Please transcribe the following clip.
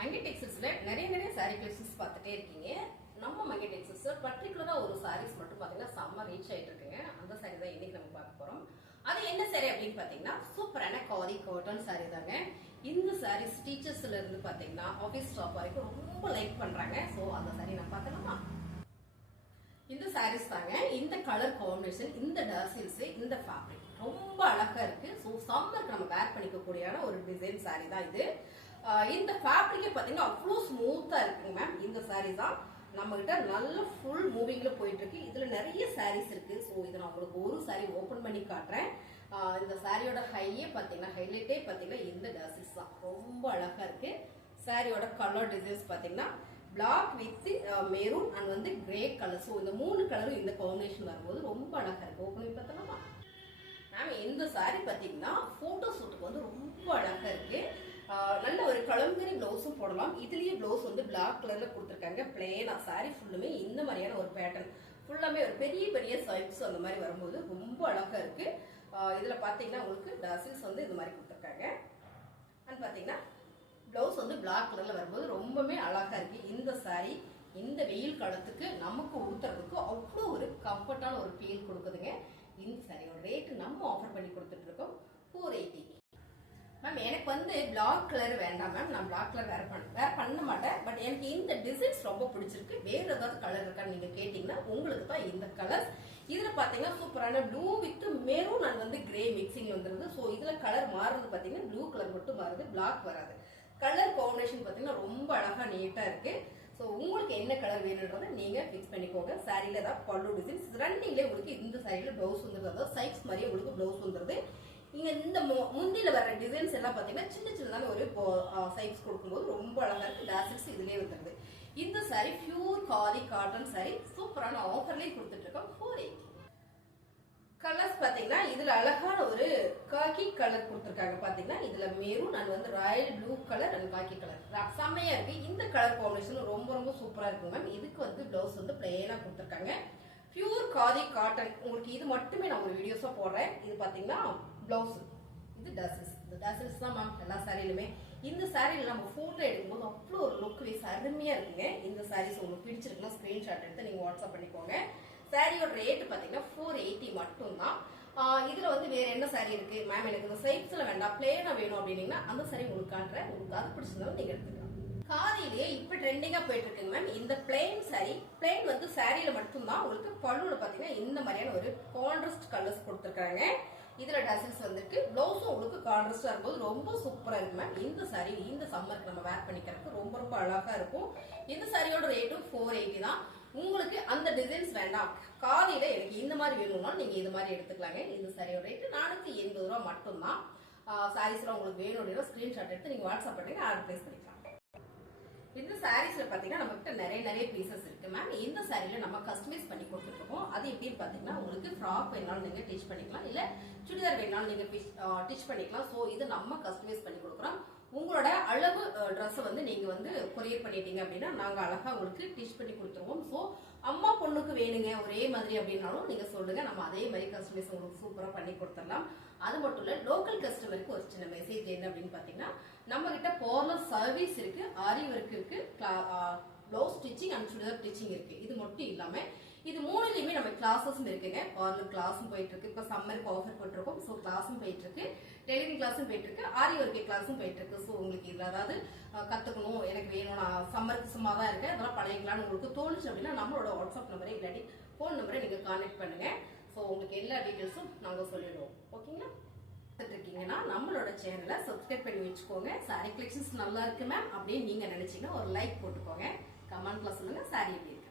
மங்கை டெக்ஸ்டைல்ஸ்ல நிறைய sorry collections பார்த்துட்டே இருக்கீங்க. நம்ம மங்கை டெக்ஸ்டைல்ஸ்ல பர்டிகுலரா ஒரு சாரீஸ் மட்டும் பாத்தீங்கன்னா செம்ம ரீச் ஆயிட்டு இருக்குங்க. அந்த சாரி தான் இன்னைக்கு நம்ம பார்க்க போறோம். அது என்ன சாரி அப்படின்னு பாத்தீங்கன்னா சூப்பரான காதி காட்டன் சாரி தாங்க. இந்த சாரீஸ் டீச்சர்ஸ்ல இருந்து பாத்தீங்கன்னா ஆபீஸ் ஸ்டாஃப் வரைக்கும் ரொம்ப லைக் பண்றாங்க. சோ அந்த சாரி நான் பார்க்கலாமா? இந்த சாரீஸ் தாங்க. இந்த கலர் காம்பினேஷன், இந்த டாசில்ஸ், இந்த ஃபேப்ரிக் ரொம்ப அழகா இருக்கு. ஸோ சம்மருக்கு நம்ம வேர் பண்ணிக்கக்கூடிய ஒரு டிசைன் சாரி தான் இது. இந்த ஃபேப்ரிக்கே பாத்தீங்கன்னா அவ்வளோ ஸ்மூத்தா இருக்குங்க மேம். இந்த சாரி தான் நம்ம கிட்ட நல்ல ஃபுல் மூவிங்ல போயிட்டு இருக்கு. இதுல நிறைய சாரீஸ் இருக்கு. ஸோ இதை நான் உங்களுக்கு ஒரு சாரி ஓபன் பண்ணி காட்டுறேன். இந்த சாரியோட ஹையே பாத்தீங்கன்னா ஹைலைட்டே பாத்தீங்கன்னா இந்த டாசில்ஸ் தான் ரொம்ப அழகா இருக்கு. சாரியோட கலர் டிசைன்ஸ் பாத்தீங்கன்னா பிளாக் வித் மெரூன் அண்ட் வந்து கிரே கலர். ஸோ இந்த மூணு கலரும் இந்த காம்பினேஷன் வரும்போது ரொம்ப அழகா இருக்கு. ஓப்பன் பண்ணி பார்த்தலாமா மேம்? இந்த சாரி பாத்தீங்கன்னா போட்டோ ஷூட்டுக்கு வந்து ரொம்ப அழகா இருக்கு. நல்ல ஒரு கலங்கரி பிளவுஸும் போடலாம். இதுலயே பிளவுஸ் வந்து பிளாக் கலர்ல கொடுத்துருக்காங்க. பிளேனா சாரி ஃபுல்லுமே இந்த மாதிரியான ஒரு பேட்டர்ன் ஃபுல்லாமே ஒரு பெரிய சைப்ஸ் அந்த மாதிரி வரும்போது ரொம்ப அழகா இருக்கு. இதுல பாத்தீங்கன்னா உங்களுக்கு டாசில்ஸ் வந்து இந்த மாதிரி கொடுத்துருக்காங்க. அண்ட் பாத்தீங்கன்னா பிளவுஸ் வந்து பிளாக் கலர்ல வரும்போது ரொம்பவே அழகா இருக்கு. இந்த சாரி இந்த வெயில் காலத்துக்கு நமக்கு உடுத்துறதுக்கு அவ்வளோ ஒரு கம்ஃபர்டான ஒரு ஃபீல் கொடுக்குதுங்க. இந்த சாரியோட ரேட் நம்ம ஆஃபர் பண்ணி கொடுத்துட்டு இருக்கோம் 480. மேம் எனக்கு வந்து பிளாக் கலர் வேண்டாம் மேம். நான் பிளாக் கலர் வேற பண்ண மாட்டேன். பட் எனக்கு இந்த டிசைன்ஸ் ரொம்ப பிடிச்சிருக்கு. வேற ஏதாவது கலர் இருக்கான்னு நீங்க கேட்டீங்கன்னா உங்களுக்கு தான் இந்த கலர். இதுல பாத்தீங்கன்னா சூப்பரான ப்ளூ வித் மெரூன் அண்ட் வந்து கிரே மிக்சிங் வந்துருது. ஸோ இதுல கலர் மாறுறது பாத்தீங்கன்னா ப்ளூ கலர் மட்டும் மாறுது, பிளாக் வராது. கலர் காம்பினேஷன் பாத்தீங்கன்னா ரொம்ப அழகா நீட்டா இருக்கு. ஸோ உங்களுக்கு என்ன கலர் வேணுன்றதை நீங்க பிக்ஸ் பண்ணிக்கோங்க. சாரியில ஏதாவது பல்லு டிசைன்ஸ் ரன்னிங்ல உங்களுக்கு இந்த சாரியில பிளவுஸ் வந்துருது. அதாவது சைஸ் மாதிரியே உங்களுக்கு பிளவுஸ் வந்துருது. இங்க இந்த முந்தில வர டிசைன்ஸ் எல்லாம் பாத்தீங்கன்னா சின்னதான ஒரு சைஸ் கொடுக்கும்போது ரொம்ப அழகா இருக்கு. டாசில்ஸ் இதுலயே வந்துருது. இந்த sorry pure khadi cotton sorry சூப்பரான ஆஃபர்லயே கொடுத்துட்டு இருக்கோம் 480. கலர்ஸ் பாத்தீங்கன்னா இதுல அழகான ஒரு காக்கி கலர் கொடுத்துருக்காங்க. பாத்தீங்கன்னா இதுல மெரூன் அண்ட் வந்து royal blue colour and khaki colour செம்மையா இருக்கு. இந்த கலர் காம்பினேஷன் ரொம்ப சூப்பரா இருக்கு மேம். இதுக்கு வந்து பிளவுஸ் வந்து பிளெயினா கொடுத்துருக்காங்க. Pure khadi cotton. உங்களுக்கு இது மட்டுமே நான் ஒரு வீடியோஸா போடுறேன். இது பாத்தீங்கன்னா பிளவுஸ், இது டாசில்ஸ். இந்த டாசில்ஸ் தான் மேம் எல்லா சாரிலுமே. இந்த சாரியில நம்ம போட்டோ எடுக்கும்போது அவ்வளோ ஒரு லுக் வைஸ் அருமையா இருக்குங்க. இந்த சாரீஸ் உங்களுக்கு பிடிச்சிருக்குன்னா ஸ்கிரீன்ஷாட் எடுத்து நீங்க வாட்ஸ்அப் பண்ணிக்கோங்க. சாரியோட ரேட் பாத்தீங்கன்னா 480 மட்டும் தான். இதுல வந்து வேற என்ன சாரி இருக்கு மேம்? எனக்கு இந்த சைப்ஸ்ல வேண்டாம், பிளேனா வேணும் அப்படின்னீங்கன்னா அந்த சாரி உங்களுக்கு காட்டுறேன். உங்களுக்கு அது பிடிச்சிருந்தாலும் நீங்க எடுத்துக்கலாம். காதிலேயே இப்ப ட்ரெண்டிங்கா போயிட்டு இருக்குங்க மேம் இந்த பிளெயின் சாரி. பிளெயின் வந்து சாரியில மட்டும்தான். உங்களுக்கு பல்லுல பாத்தீங்கன்னா இந்த மாதிரியான ஒரு கான்ட்ராஸ்ட் கலர்ஸ் கொடுத்துருக்காங்க. இதுல டசல்ஸ் வந்துருக்கு. பிளவுஸும் உங்களுக்கு கான்ட்ராஸ்டா இருக்கும்போது ரொம்ப சூப்பரா இருக்கு மேம். இந்த சாரி இந்த சம்மருக்கு நம்ம வேர் பண்ணிக்கிறதுக்கு ரொம்ப அழகா இருக்கும். இந்த சாரியோட ரேட்டும் 480 தான். உங்களுக்கு அந்த டிசைன்ஸ் வேண்டாம், காதியில எனக்கு இந்த மாதிரி வேணும்னா நீங்க இது மாதிரி எடுத்துக்கலாங்க. இந்த சாரியோட ரேட் 480 ரூபாய் மட்டும் தான். சாரீஸ் எல்லாம் உங்களுக்கு வேணும் அப்படின்னா ஸ்கிரீன்ஷாட் எடுத்து நீங்க வாட்ஸ்அப் பண்ணுங்க, ஆர்டர் பிளேஸ் பண்ணிக்கலாம். இந்த சாரீஸ்ல பாத்தீங்கன்னா நம்ம கிட்ட நிறைய பீசஸ் இருக்கு மேம். இந்த சாரியில நம்ம கஸ்டமைஸ் பண்ணி கொடுத்துட்டு இருக்கோம். அது எப்படின்னு பாத்தீங்கன்னா உங்களுக்கு ஃப்ராக் வேணாலும் நீங்க டிச் பண்ணிக்கலாம், இல்ல சுடிதார் வேணாலும் நீங்க டிச் பண்ணிக்கலாம். சோ இது நம்ம கஸ்டமைஸ் பண்ணி கொடுக்குறோம். உங்களோட அளவு ட்ரெஸ் வந்து நீங்க வந்து கொரியர் பண்ணிட்டீங்க அப்படின்னா நாங்க அழகா உங்களுக்கு டிச் பண்ணி கொடுத்துருவோம். சோ அம்மா பொண்ணுக்கு வேணுங்க ஒரே மாதிரி அப்படின்னாலும் நீங்க சொல்லுங்க, நம்ம அதே மாதிரி கஸ்டமைஸ் உங்களுக்கு சூப்பரா பண்ணி கொடுத்துடலாம். அது மட்டும் இல்ல, லோக்கல் கஸ்டமருக்கு ஒரு சின்ன மெசேஜ் என்ன அப்படின்னு பாத்தீங்கன்னா நம்ம கிட்ட பார்லர் சர்வீஸ் இருக்கு, ஆரி ஒர்க் இருக்கு, blouse stitching and churidar stitching இருக்கு. இது மட்டும் இல்லாம இது மூணுலயுமே நம்ம கிளாஸஸும் இருக்குங்க. பார்லர் கிளாஸும் போயிட்டு இருக்கு. இப்ப சம்மருக்கு ஆஃபர் போட்டிருக்கோம். ஸோ கிளாஸும் போயிட்டு இருக்கு, டெய்லரிங் கிளாஸும் போயிட்டு இருக்கு, ஆரி ஒர்க் கிளாஸும் போயிட்டு இருக்கு. ஸோ உங்களுக்கு இதுல அதாவது கத்துக்கணும், எனக்கு வேணும், நான் சம்மருக்கு சும்மா தான் இருக்கேன், அதெல்லாம் பழகிக்கலாம்னு உங்களுக்கு தோணுச்சு அப்படின்னா நம்மளோட வாட்ஸ்அப் நம்பரை இல்லாட்டி போன் நம்பரை நீங்க கான்டாக்ட் பண்ணுங்க. ஸோ உங்களுக்கு எல்லா டீட்டெயில்ஸும் நாங்க சொல்லிடுவோம். ஓகேங்களா? இருக்கீங்கன்னா நம்மளோட சேனலை சப்ஸ்கிரைப் பண்ணி வச்சுக்கோங்க. சாரி கலெக்ஷன்ஸ் நல்லா இருக்கு மேம் அப்படின்னு நீங்க நினைச்சீங்கன்னா ஒரு லைக் போட்டுக்கோங்க. கமெண்ட்ல சொல்லுங்க சாரி எப்படி இருக்கு.